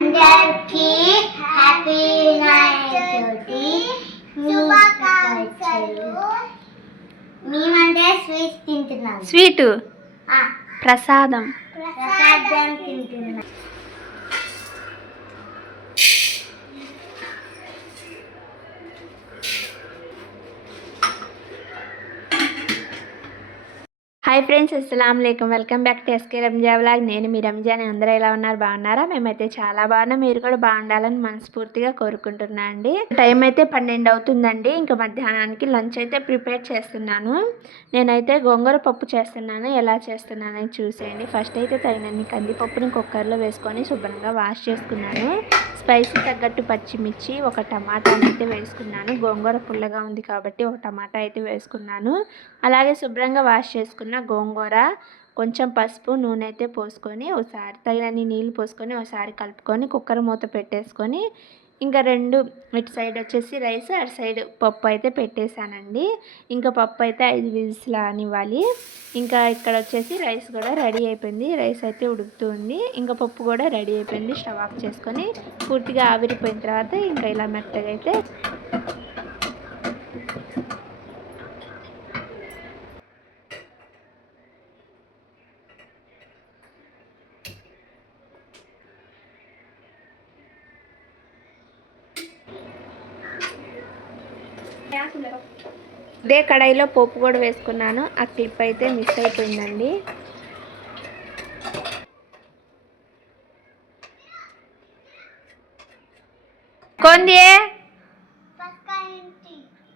అందరికీ హ్యాపీ వినాయక చవితి శుభాకాంక్షలు. మేమంటే స్వీట్స్ తింటున్నాం. స్వీటు. ఆ, ప్రసాదం. ప్రసాదం తింటున్నాం. హాయ్ ఫ్రెండ్స్ అస్సలం లేకం welcome back to SK Ranja vlog. నేను మీ రంజాన్ అందరూ ఎలా ఉన్నారు? బాగున్నారా? మేమైతే చాలా బాగున్నాం. మీరు కూడా బాగుండాలని మనస్ఫూర్తిగా కోరుకుంటున్నా అండి. టైం అయితే పన్నెండు అవుతుందండి. ఇంకా మధ్యాహ్నానికి లంచ్ అయితే ప్రిపేర్ చేస్తున్నాను. నేనైతే గోంగూర పప్పు చేస్తున్నాను. ఎలా చేస్తున్నానని చూసేయండి. ఫస్ట్ అయితే తగినన్ని కందిపప్పుని కుక్కర్లో వేసుకొని శుభ్రంగా వాష్ చేసుకున్నాను. స్పైసీ తగ్గట్టు పచ్చిమిర్చి ఒక టమాటా అయితే వేసుకున్నాను. గోంగూర పుల్లగా ఉంది కాబట్టి ఒక టమాటా అయితే వేసుకున్నాను. అలాగే శుభ్రంగా వాష్ చేసుకున్న గోంగూర కొంచెం పసుపు నూనె అయితే పోసుకొని ఒకసారి తగినన్ని నీళ్ళు పోసుకొని ఒకసారి కలుపుకొని కుక్కర్ మూత పెట్టేసుకొని ఇంకా రెండు ఇటు సైడ్ వచ్చేసి రైస్ అటు సైడ్ పప్పు అయితే పెట్టేశానండి. ఇంకా పప్పు అయితే ఐదు విజిల్స్ అనివ్వాలి. ఇంకా ఇక్కడ వచ్చేసి రైస్ కూడా రెడీ అయిపోయింది. రైస్ అయితే ఉడుకుతూ ఉంది ఇంకా పప్పు కూడా రెడీ అయిపోయింది. స్టవ్ ఆఫ్ చేసుకొని పూర్తిగా ఆవిరిపోయిన తర్వాత ఇంకా ఇలా మెత్తగా అయితే ఇదే కడాయిలో పోపు కూడా వేసుకున్నాను. ఆ క్లిప్ అయితే మిస్ అయిపోయిందండి. కొంది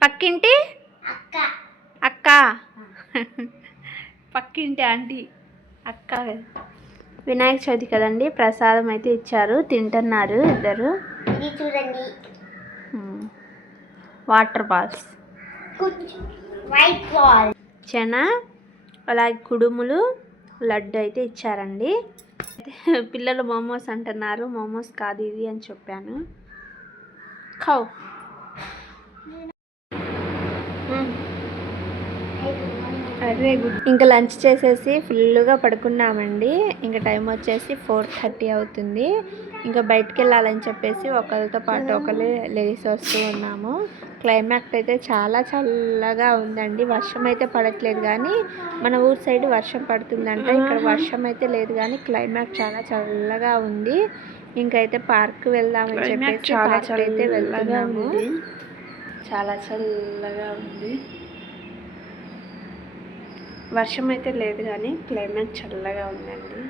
పక్కింటి? అక్క అక్క. పక్కింటి ఆంటీ. అక్క. వినాయక చవితి కదండి ప్రసాదం అయితే ఇచ్చారు తింటున్నారు ఇద్దరు. ఇది చూడండి. వాటర్ బాల్స్ వైట్ బాల్ చెన అలాగే కుడుములు లడ్డు అయితే ఇచ్చారండి. పిల్లలు మోమోస్ అంటున్నారు. మోమోస్ కాదు ఇది అని చెప్పాను. గుడ్ ఇంకా లంచ్ చేసేసి ఫుల్గా పడుకున్నామండి. ఇంకా టైం వచ్చేసి ఫోర్ థర్టీ అవుతుంది. ఇంకా బయటికి వెళ్ళాలని చెప్పేసి ఒకరితో పాటు ఒకరు లేచి వస్తూ ఉన్నాము. క్లైమాక్స్ అయితే చాలా చల్లగా ఉందండి. వర్షం అయితే పడట్లేదు కానీ మన ఊరు సైడ్ వర్షం పడుతుందంట. ఇక్కడ వర్షం అయితే లేదు కానీ క్లైమాక్స్ చాలా చల్లగా ఉంది. ఇంకైతే పార్క్ వెళ్దామని చెప్పేసి చాలా అయితే వెళ్తున్నాము. చాలా చల్లగా ఉంది. వర్షం అయితే లేదు కానీ క్లైమేట్ చల్లగా ఉందండి.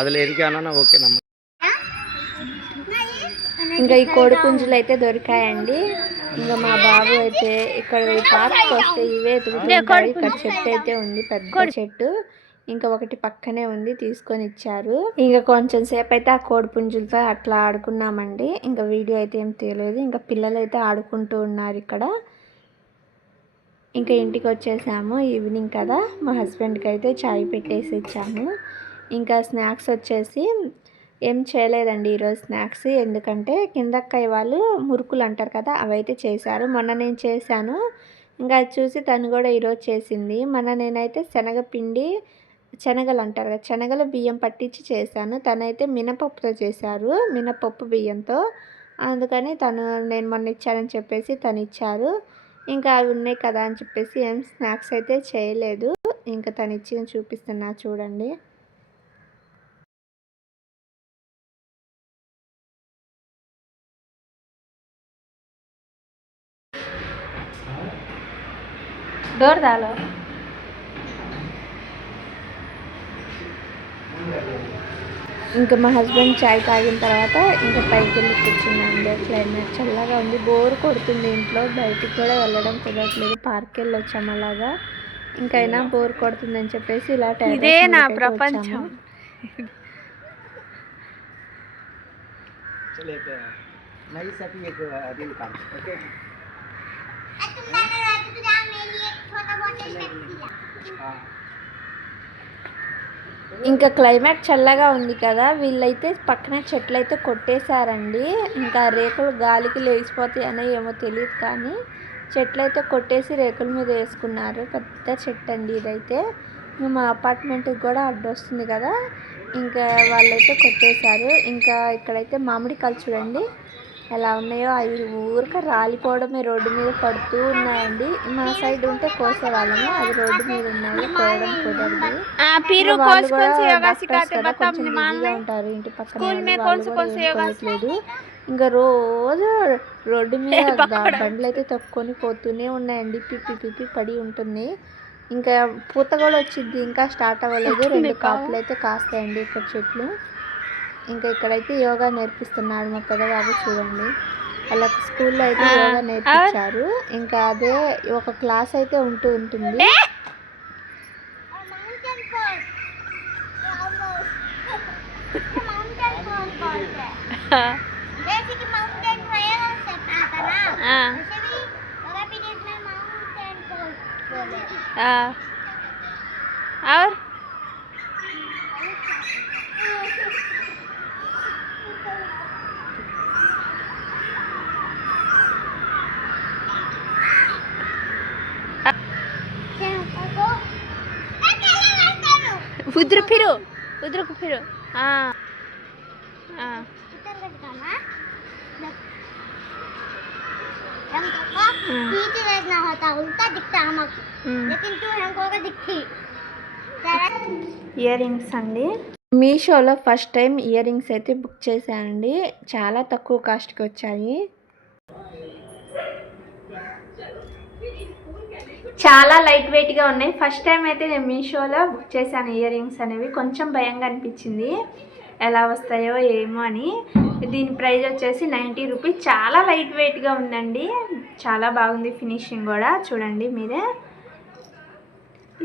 అదిలో ఎరికానా ఓకేనమ్మా ఇంకా ఈ కోడి పుంజులు అయితే దొరికాయండి. ఇంకా మా బాబు అయితే ఇక్కడ పార్క్ వస్తే ఇవే ఎదుగుతుంటాయి ఇక్కడ చెట్టు అయితే ఉంది పెద్ద చెట్టు. ఇంకా ఒకటి పక్కనే ఉంది తీసుకొని ఇచ్చారు. ఇంకా కొంచెం సేపు అయితే ఆ కోడి పుంజులతో అట్లా ఆడుకున్నామండి. ఇంకా వీడియో అయితే ఏం తెలియదు ఇంకా పిల్లలు అయితే ఆడుకుంటూ ఉన్నారు ఇక్కడ. ఇంకా ఇంటికి వచ్చేసాము ఈవినింగ్ కదా. మా హస్బెండ్కి అయితే చాయ్ పెట్టేసి ఇచ్చాము. ఇంకా స్నాక్స్ వచ్చేసి ఏం చేయలేదండి ఈరోజు స్నాక్స్. ఎందుకంటే కిందక్కయ్య వాళ్ళు మురుకులు అంటారు కదా అవైతే చేశారు. మొన్న నేను చేశాను. ఇంకా అది చూసి తను కూడా ఈరోజు చేసింది. మొన్న నేనైతే శనగపిండి శనగలు అంటారు కదా శనగలు బియ్యం పట్టించి చేశాను. తనైతే మినపప్పుతో చేశారు మినపప్పు బియ్యంతో. అందుకని తను నేను మొన్న ఇచ్చానని చెప్పేసి తను ఇచ్చారు. ఇంకా అవి ఉన్నాయి కదా అని చెప్పేసి ఏం స్నాక్స్ అయితే చేయలేదు. ఇంకా తను ఇచ్చిన చూపిస్తున్నా చూడండి. డోర్ తాలో ఇంకా మా హస్బెండ్ చాయ్ తాగిన తర్వాత ఇంకా పైకి వెళ్ళి కూర్చున్నాండి క్లైమేట్ చల్లగా ఉంది. బోర్ కొడుతుంది ఇంట్లో. బయటికి కూడా వెళ్ళడం కుదరట్లేదు. పార్క్ వెళ్ళి వచ్చాము అలాగా ఇంకైనా బోర్ కొడుతుంది అని చెప్పేసి ఇలా ఇదే నా ప్రపంచం. ఓకే ఇంకా క్లైమేట్ చల్లగా ఉంది కదా వీళ్ళైతే పక్కనే చెట్లు అయితే కొట్టేశారండి. ఇంకా రేకులు గాలికి లేచిపోతాయనే ఏమో తెలియదు కానీ చెట్లు అయితే కొట్టేసి రేకుల మీద వేసుకున్నారు. పెద్ద చెట్టు అండి ఇదైతే. మా అపార్ట్మెంట్కి కూడా అడ్డొస్తుంది కదా ఇంకా వాళ్ళైతే కొట్టేశారు. ఇంకా ఇక్కడైతే మామిడికాయలు చూడండి. ఎలా ఉన్నాయో అవి ఊరిక రాలిపోవడమే రోడ్డు మీద పడుతూ ఉన్నాయండి. మా సైడ్ ఉంటే కోసేవాళ్ళము అది రోడ్డు మీద ఉన్నాయి కోయడం కుదరదు. కొంచెం బిజీగా ఉంటారు. ఇంటి పక్కన ఇంకా రోజు రోడ్డు మీద బండ్లు అయితే తక్కువని పోతూనే ఉన్నాయండి. పిపి పిపి పడి ఉంటుంది. ఇంకా పూత కూడా వచ్చింది. ఇంకా స్టార్ట్ అవ్వలేదు. రెండు కాపులు అయితే కాస్తాయండి ఇక్కడ చెట్లు. ఇంకా ఇక్కడైతే యోగా నేర్పిస్తున్నాడు మా పెద్దబాబు చూడండి. వాళ్ళకి స్కూల్లో అయితే యోగా నేర్పించారు. ఇంకా అదే ఒక క్లాస్ అయితే ఉంటూ ఉంటుంది. उधर फिरो उधर को फिरो हाँ हाँ इधर का दिखाना हमको को पीछे देखना होता उल्टा दिखता हमको लेकिन तू हमको का दिखती तेरा ఇయర్ రింగ్స్ అండి మీషోలో ఫస్ట్ టైం ఇయర్ రింగ్స్ అయితే బుక్ చేశానండి. చాలా తక్కువ కాస్ట్కి వచ్చాయి. చాలా లైట్ వెయిట్గా ఉన్నాయి. ఫస్ట్ టైం అయితే నేను మీషోలో బుక్ చేశాను ఇయర్ రింగ్స్ అనేవి. కొంచెం భయంగా అనిపించింది. ఎలా వస్తాయో ఏమో అని. దీని ప్రైస్ వచ్చేసి నైంటీ రూపీస్. చాలా లైట్ వెయిట్గా ఉందండి. చాలా బాగుంది ఫినిషింగ్ కూడా. చూడండి మీరే.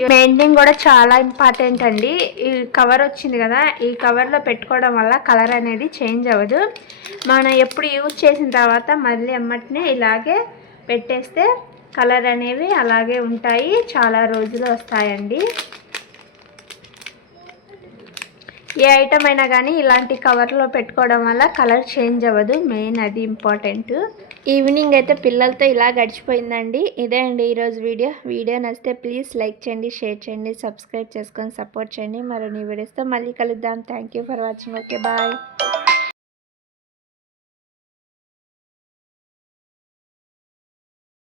పెయింటింగ్ కూడా చాలా ఇంపార్టెంట్ అండి. ఈ కవర్ వచ్చింది కదా ఈ కవర్లో పెట్టుకోవడం వల్ల కలర్ అనేది చేంజ్ అవ్వదు. మనం ఎప్పుడు యూజ్ చేసిన తర్వాత మళ్ళీ ఎమ్మటినే ఇలాగే పెట్టేస్తే కలర్ అనేవి అలాగే ఉంటాయి. చాలా రోజులు వస్తాయండి. ఏ ఐటమ్ అయినా కానీ ఇలాంటి కవర్లో పెట్టుకోవడం వల్ల కలర్ చేంజ్ అవ్వదు. మెయిన్ అది ఇంపార్టెంట్. ఈవినింగ్ అయితే పిల్లలతో ఇలా గడిచిపోయిందండి. ఇదే అండి ఈరోజు వీడియో. వీడియో నచ్చితే ప్లీజ్ లైక్ చేయండి షేర్ చేయండి సబ్స్క్రైబ్ చేసుకొని సపోర్ట్ చేయండి. మరో నీ వీడియోస్తో మళ్ళీ కలుద్దాం. Thank you for watching. Okay bye.